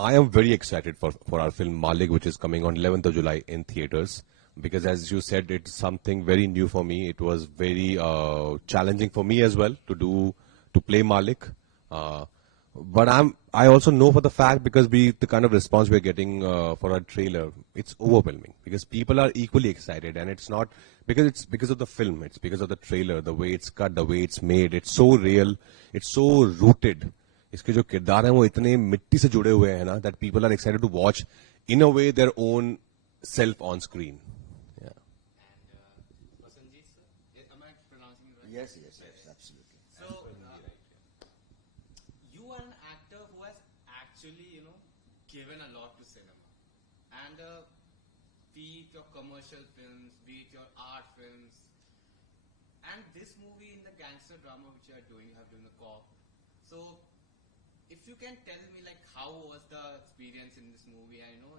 I am very excited for our film Maalik, which is coming on 11th of July in theaters. Because as you said, it's something very new for me. It was very challenging for me as well to play Maalik. But I also know for the fact, because the kind of response we're getting for our trailer, it's overwhelming because people are equally excited, and it's not because of the film, it's because of the trailer, the way it's cut, the way it's made. It's so real, it's so rooted. इसके जो किरदार हैं वो इतने मिट्टी से जुड़े हुए हैं ना, that people are excited to watch in a way their own self on screen. Yeah. And Prosenjit, sir, am I pronouncing it right? Yes, absolutely. So, you are an actor who has actually, given a lot to cinema. And be it your commercial films, be it your art films, and this movie in the gangster drama which you have doing the cop. So, if you can tell me, like, how was the experience in this movie? I know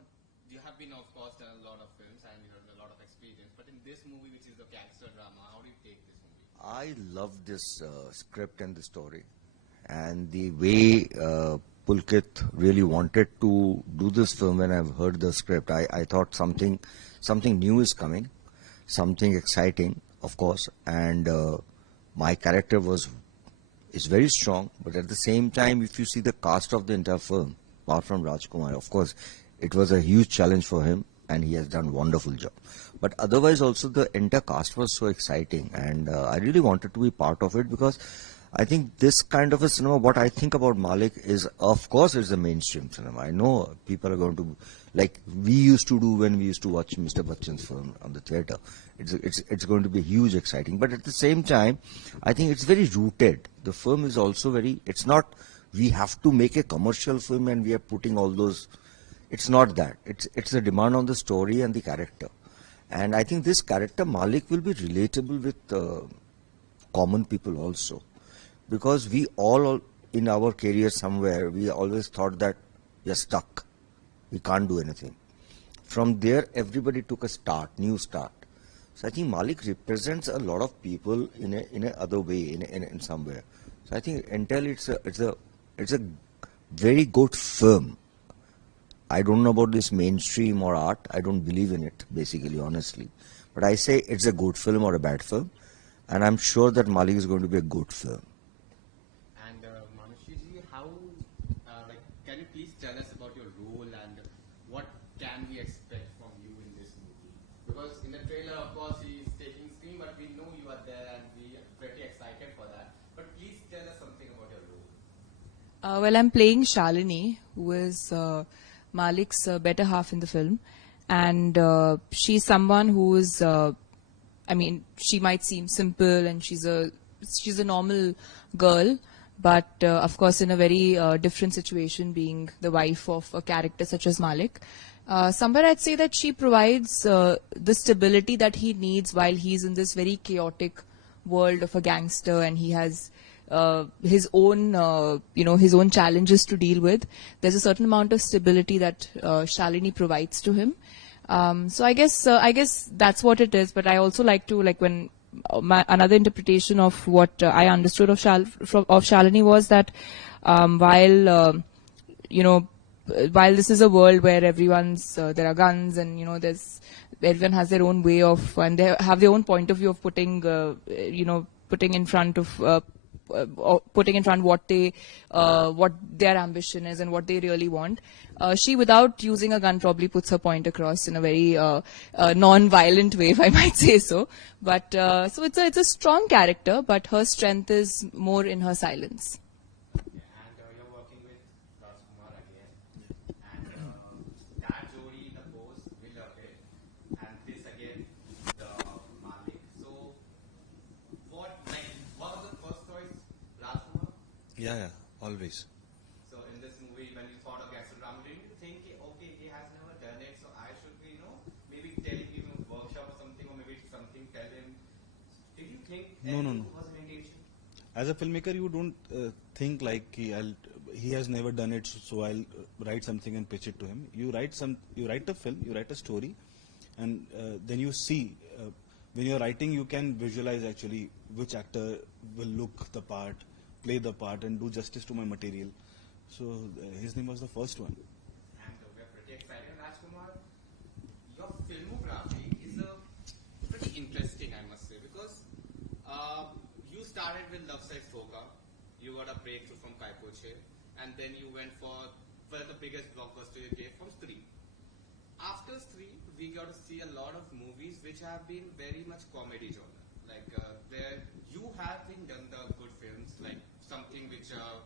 you have been, of course, done a lot of films and you have a lot of experience, but in this movie, which is the gangster drama, how do you take this movie? I love this script and the story, and the way Pulkit really wanted to do this film. When I've heard the script, I thought something new is coming, something exciting, of course, and my character is very strong, but at the same time, if you see the cast of the entire film, apart from Rajkummar, of course, it was a huge challenge for him, and he has done a wonderful job. But otherwise, also the entire cast was so exciting, and I really wanted to be part of it, because I think this kind of a cinema, what I think about Maalik is, of course, it's a mainstream cinema. I know people are going to, like we used to do when we used to watch Mr. Bachchan's film on the theatre. It's going to be huge, exciting. But at the same time, I think it's very rooted. The film is also very, it's not, we have to make a commercial film and we are putting all those, it's not that. It's the demand on the story and the character. And I think this character, Maalik, will be relatable with common people also. Because we all, in our career somewhere, we always thought that we are stuck. We can't do anything. From there, everybody took a start, new start. So I think Maalik represents a lot of people in a other way, in somewhere. So I think entirely it's a very good film. I don't know about this mainstream or art. I don't believe in it, basically, honestly. But I say it's a good film or a bad film, and I'm sure that Maalik is going to be a good film. And Manushi ji, how, can you please tell us about your role and what can we expect from you in this movie? Because in the trailer, of course, he is taking screen, but we know you are there and we are pretty excited for that. But please tell us something about your role. Well, I'm playing Shalini, who is Maalik's better half in the film, and she's someone who is, she might seem simple and she's a normal girl, but of course in a very different situation, being the wife of a character such as Maalik. Somewhere I'd say that she provides the stability that he needs while he's in this very chaotic world of a gangster, and he has his own, his own challenges to deal with. There's a certain amount of stability that Shalini provides to him. So I guess that's what it is. But I also like to, when another interpretation of what I understood of Shalini was that while this is a world where everyone's there are guns and everyone has their own way of, and they have their own point of view of putting in front what their ambition is and what they really want. She, without using a gun, probably puts her point across in a very non-violent way, if I might say so. But so it's a strong character, but her strength is more in her silence. And you're working with Rajkummar again, and that Jodi, the post, we love it, and this again, the Maalik. So, what was the first choice, Rajkummar? Yeah, always. So in this movie, when you thought of gangster drama, didn't you think, okay, he has never done it, so I should be, maybe telling him a workshop or something, or maybe something, tell him. Did you think that No. was an intention? As a filmmaker, you don't think like he has never done it, so I'll write something and pitch it to him. You write a film, you write a story, and then you see. When you're writing, you can visualize actually which actor will look the part, play the part, and do justice to my material. So his name was the first one. interesting, I must say, because you started with Love Size Soka, you got a breakthrough from Kaipoche, and then you went for the biggest blockbuster you gave from Stree. After Stree, we got to see a lot of movies which have been very much comedy genre. Like there, you have been done the good films, like something which are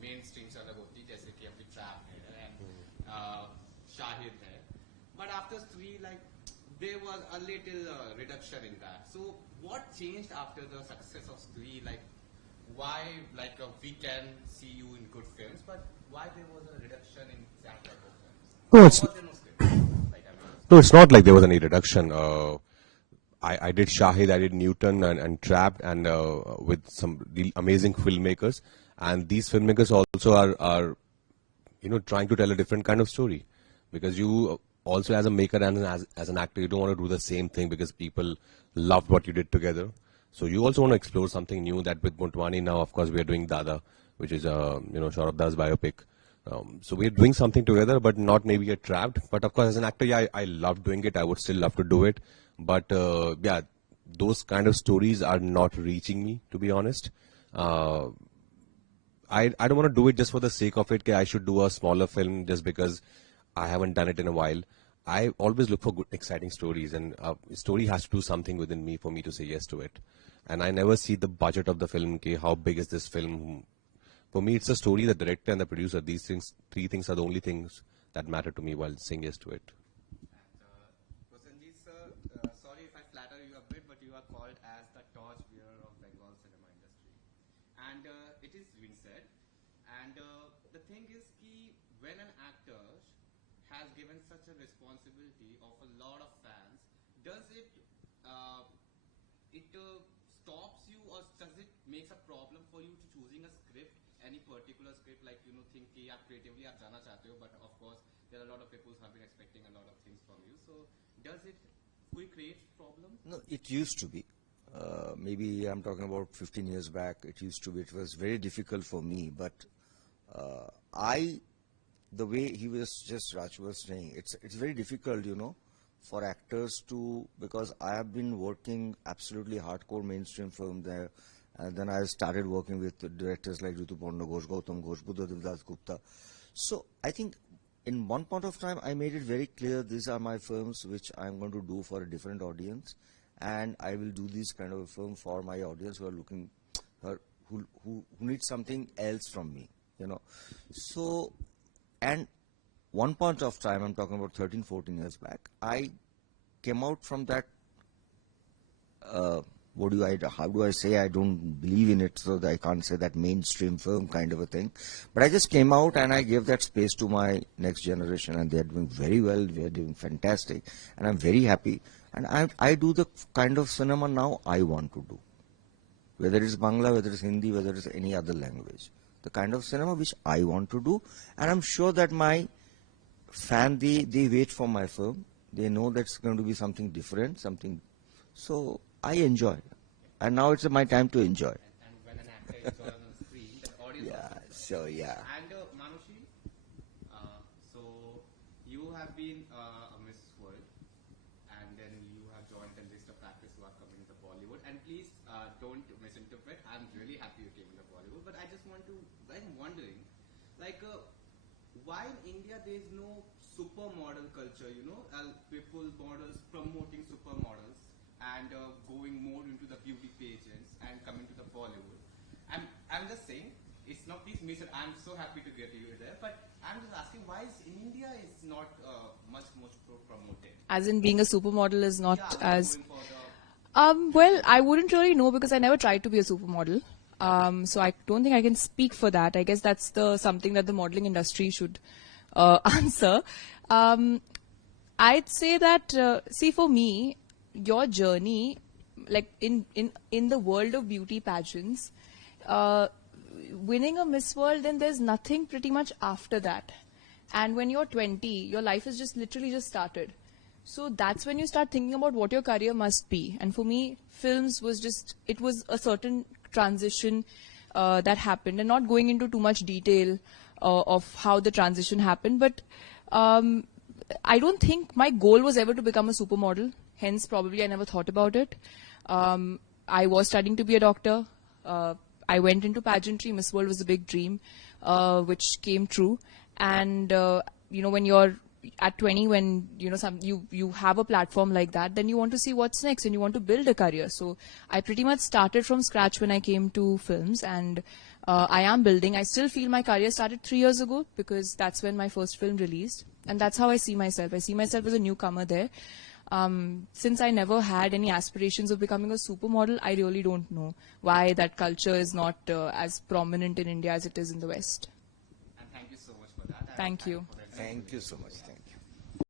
mainstream genre hoti, जैसे कि अपनी Trap है and Shahid hai. But after Stree, like there was a little reduction in that. So what changed after the success of Stree? Like why, like we can see you in good films, but why there was a reduction in that type of films? No, it's, Was there no script? Like, I mean, no, it's not like there was any reduction. I did Shahid, I did Newton and Trapped, and with some real amazing filmmakers. And these filmmakers also are trying to tell a different kind of story. Because you also, as a maker and as an actor, you don't want to do the same thing because people loved what you did together. So you also want to explore something new. That with Motwani now, of course, we are doing Dada, which is Saurabh Das biopic. So we're doing something together, but not maybe a Trapped. But of course, as an actor, yeah, I love doing it. I would still love to do it. But yeah, those kind of stories are not reaching me, to be honest. I don't want to do it just for the sake of it. I should do a smaller film just because I haven't done it in a while. I always look for good, exciting stories, and a story has to do something within me for me to say yes to it. And I never see the budget of the film. How big is this film? For me, it's the story, the director, and the producer. These things, three things, are the only things that matter to me while saying yes to it. Prosenjit sir, sorry if I flatter you a bit, but you are called as the torch bearer of Bengal cinema industry. And it is been said. And the thing is, when an actor has given such a responsibility of a lot of fans, does it stops you, or does it makes a problem for you to choosing a script, any particular script, like think कि आप creatively आप जाना चाहते हो, but of course there are a lot of people who have been expecting a lot of things from you. So does it create problems? No, it used to be. Maybe I'm talking about 15 years back. It used to be. It was very difficult for me, but the way he was just Raj was saying, it's very difficult, for actors to, because I have been working absolutely hardcore mainstream film there, and then I started working with directors like Ritu Porno Ghosh, Gautam Ghosh, Buddha Devdas Gupta. So I think in one point of time I made it very clear these are my films which I'm going to do for a different audience, and I will do this kind of a film for my audience who are looking, who need something else from me, So, and one point of time, I'm talking about 13, 14 years back, I came out from that, how do I say, I don't believe in it, so that I can't say that mainstream film kind of a thing. But I just came out and I gave that space to my next generation, and they're doing very well, they're doing fantastic, and I'm very happy. And I do the kind of cinema now I want to do. Whether it's Bangla, whether it's Hindi, whether it's any other language. The kind of cinema which I want to do, and I'm sure that my fan, they wait for my film. They know that it's going to be something different, something. So I enjoy, and now it's my time to enjoy. And when an actor is on the screen, the audience. Yeah. So yeah. And Manushi, so you have been a Miss World, and then you have joined the list of actors who are coming to Bollywood. And please don't misinterpret. I'm really happy you came to Bollywood, but I'm wondering, like, why in India there is no supermodel culture? People models promoting supermodels and going more into the beauty pageants and coming to the Bollywood. I'm just saying, it's not, please miss it. I'm so happy to get you there, but I'm just asking, why is in India it's not much promoted? As in being a supermodel is not as... Going for the Well, I wouldn't really know because I never tried to be a supermodel. So I don't think I can speak for that. I guess that's something that the modeling industry should answer. I'd say that, see, for me, your journey, like in the world of beauty pageants, winning a Miss World, then there's nothing pretty much after that. And when you're 20, your life has just literally just started. So that's when you start thinking about what your career must be. And for me, films was it was a certain transition that happened, and not going into too much detail of how the transition happened. But I don't think my goal was ever to become a supermodel. hence probably I never thought about it. I was studying to be a doctor. I went into pageantry. Miss World was a big dream, which came true. And when you're at 20, when you have a platform like that, then you want to see what's next and you want to build a career. So I pretty much started from scratch when I came to films, and I am building. I still feel my career started 3 years ago because that's when my first film released, and that's how I see myself. I see myself as a newcomer there. Since I never had any aspirations of becoming a supermodel, I really don't know why that culture is not as prominent in India as it is in the West. And thank you so much for that. Thank you. Thank you so much.